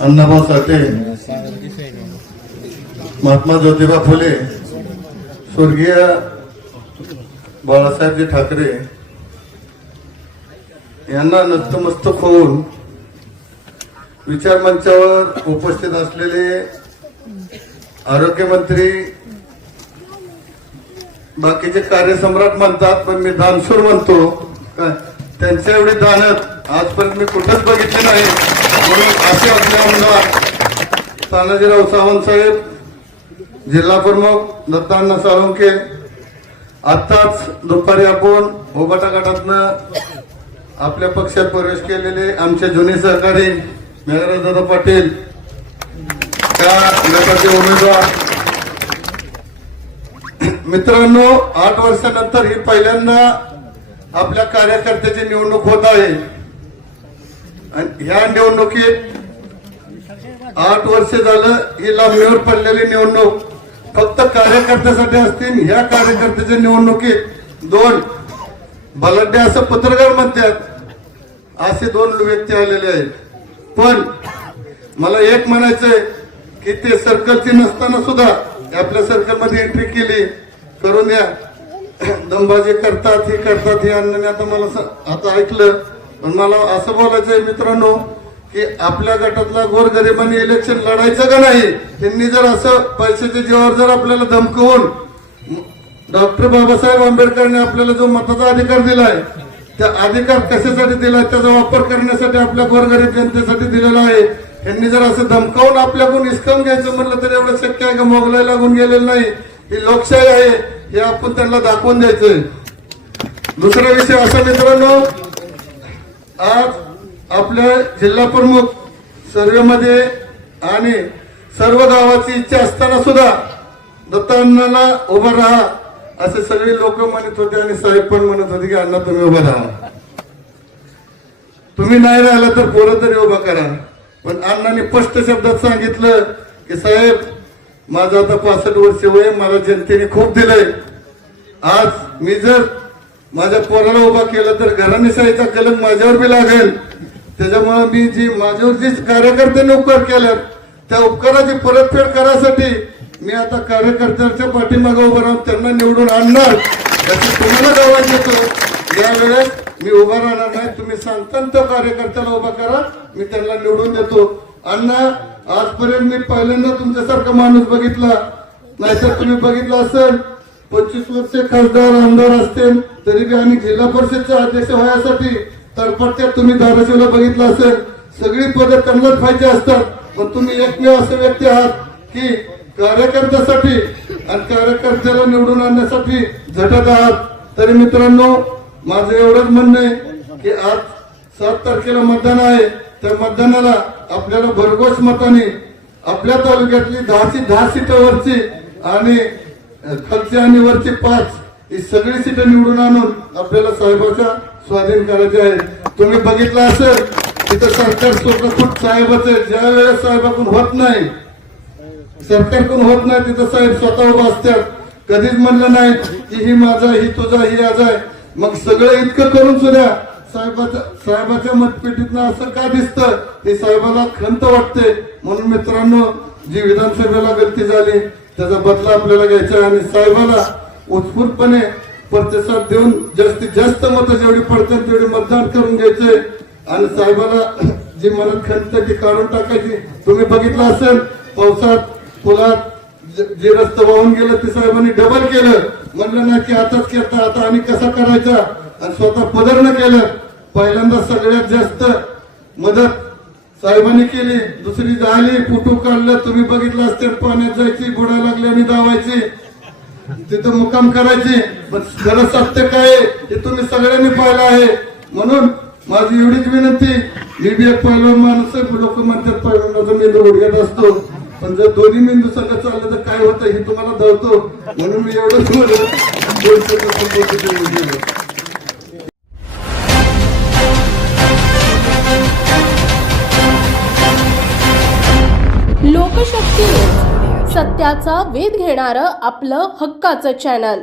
अण्णाभाऊ साठे, महात्मा ज्योतिबा फुले, स्वर्गीय बाळासाहेबजी ठाकरे यांना नतमस्तक होऊन विचार मंचावर उपस्थित असलेले आरोग्यमंत्री, बाकीचे कार्यसम्राट म्हणतात पण मी दानशूर म्हणतो, त्यांच्या एवढी दानत आजपर्यंत मी कुठंच बघितली नाही. म्हणून असे आपले आमदार तानाजीराव सावंत साहेब, जिल्हा प्रमुख दत्ताअण्णा साळुंखे, आत्ताच दुपारी आपण उबाटा गटातनं आपल्या पक्षात प्रवेश केलेले आमचे जुने सहकारी मेघराजदादा पाटील, त्या गटाचे उमेदवार. मित्रांनो, 8 वर्षानंतर ही पहिल्यांदा आपल्या कार्यकर्त्याची निवडणूक होत आहे आणि ह्या निवडणुकीत 8 वर्ष झालं ही लांबणीवर पडलेली निवडणूक फक्त कार्यकर्त्यासाठी असतील. ह्या कार्यकर्त्याच्या निवडणुकीत 2 बलाढ्य असं पत्रकार म्हणतात असे 2 व्यक्ती आलेले आहेत. पण मला एक म्हणायचंय की ते सर्कलची नसताना सुद्धा आपल्या सर्कलमध्ये एंट्री केली, करून द्या, दमबाजी करतात, हे करतात, हे अण्णाने आता मला आता ऐकलं. पण मला असं बोलायचंय मित्रांनो की आपल्या गटातला गोरगरिबांनी इलेक्शन लढायचं का नाही. त्यांनी जर असं पैशाच्या जीवावर जर आपल्याला धमकवून डॉक्टर बाबासाहेब आंबेडकरने आपल्याला जो मताचा अधिकार दिलाय, त्या अधिकार कशासाठी दिलाय, त्याचा वापर करण्यासाठी आपल्या गोरगरीब जनतेसाठी दिलेला आहे. यांनी जर असं धमकावून आपल्याकडून हिसकावून घ्यायचं म्हणलं तर एवढं शक्य आहे का? मोगलाई लागून गेलेलं नाही. ही लोकशाही आहे हे आपण त्यांना दाखवून द्यायचंय. दुसरा विषय असा मित्रांनो, आज आपल्या जिल्हा प्रमुख सर्वेमध्ये आणि सर्व गावाची इच्छा असताना सुद्धा दत्ताअण्णाला उभा राहा असे सगळे लोक म्हणत होते आणि साहेब पण म्हणत होते की अण्णा तुम्ही उभा राहा, तुम्ही नाही राहिला तर पोरं तरी उभा करा. पण अण्णांनी स्पष्ट शब्दात सांगितलं की साहेब माझं आता 65 वर्ष वय, मला जनतेने खूप दिलंय. आज मी जर माझ्या पोराला उभा केलं तर घराणेशाहीचा कलंक माझ्यावर बी लागेल. त्याच्यामुळे मी माझ्यावर जी कार्यकर्त्यांनी उपकार केल्यात त्या उपकाराची परतफेड करायसाठी मी आता कार्यकर्त्यांच्या पाठीमागे उभं राहून त्यांना निवडून आणणार त्याची तुम्हाला दावा देतो. यावेळेस मी उभा राहणार नाही, तुम्ही सांगता त्या कार्यकर्त्याला उभा करा, मी त्यांना निवडून देतो. अण्णा, आजपर्यंत मी पहिल्यांदा तुमच्यासारखा माणूस बघितला, नाहीतर तुम्ही बघितला असेल 25 वर्ष खासदार आमदार असतील तरी बी आणि जिल्हा परिषदचे अध्यक्ष व्हायसाठी तडपडत्यात तुम्ही धाराशिवला बघितलं असेल. सगळी पदं त्यांनाच पाहिजे असतात, पण तुम्ही एकमेव असे व्यक्ती आहात की कार्यकर्त्यासाठी आणि कार्यकर्त्याला निवडून आणण्यासाठी झटत आहात. तरी मित्रांनो, माझं एवढंच म्हणणं आहे की आज 7 तारखेला मतदान आहे. त्या मतदानाला आपल्याला भरघोस मताने आपल्या तालुक्यातली 10 सीटावरची आणि खालची आणि वरची 5 ही सगळी सीटं निवडून आणून आपल्याला साहेबाच्या स्वाधीन करायचे आहे. तुम्ही बघितलं असेल तिथं सरकार स्वतः खूप साहेबाच आहे. ज्या वेळेस साहेबाकडून होत नाही, सरकारकडून होत नाही, तिथं साहेब स्वतः उभा असतात. कधीच म्हणलं नाही की ही माझा, ही तुझा, ही आज आहे. मग सगळं इतकं करून सुद्धा साहेबाच्या मतपेटीतनं असं का दिसतं हे साहेबाला खंत वाटते. म्हणून मित्रांनो, जी विधानसभेला गलती झाली त्याचा बदला आपल्याला घ्यायचा आणि साहेबाला उत्स्फूर्तपणे प्रतिसाद देऊन जास्तीत जास्त मतं जेवढी पडतात तेवढी मतदान करून घ्यायचे आणि साहेबाला जी मनात खंत ती काढून टाकायची. तुम्ही बघितलं असेल पावसात पुलात जे रस्ता वाहून गेलं ते साहेबांनी डबल केलं. म्हणलं ना की आताच करता, आता आणि कसा करायचा, आणि स्वतः पदरनं केलं. पहिल्यांदा सगळ्यात जास्त मदत साहेबांनी केली. दुसरी झाली फोटो काढलं, तुम्ही बघितलं असते पाण्यात जायची, बुडा लागल्याने धावायची, तिथं मुक्काम करायची. पण खरं सत्य काय हे तुम्ही सगळ्यांनी पाहिलं आहे. म्हणून माझी एवढीच विनंती, मी बी एक पहिलवान माणूस आहे. लोक म्हणतात पहिलवानाचा मेंदू गुडघ्यात असतो, पण जर दोन्ही मेंदू संघ चाललं तर काय होतं हे तुम्हाला धावतो. म्हणून मी एवढंच लोकशक्ती, सत्याचा वेध घेणारं आपलं हक्काचं चॅनल.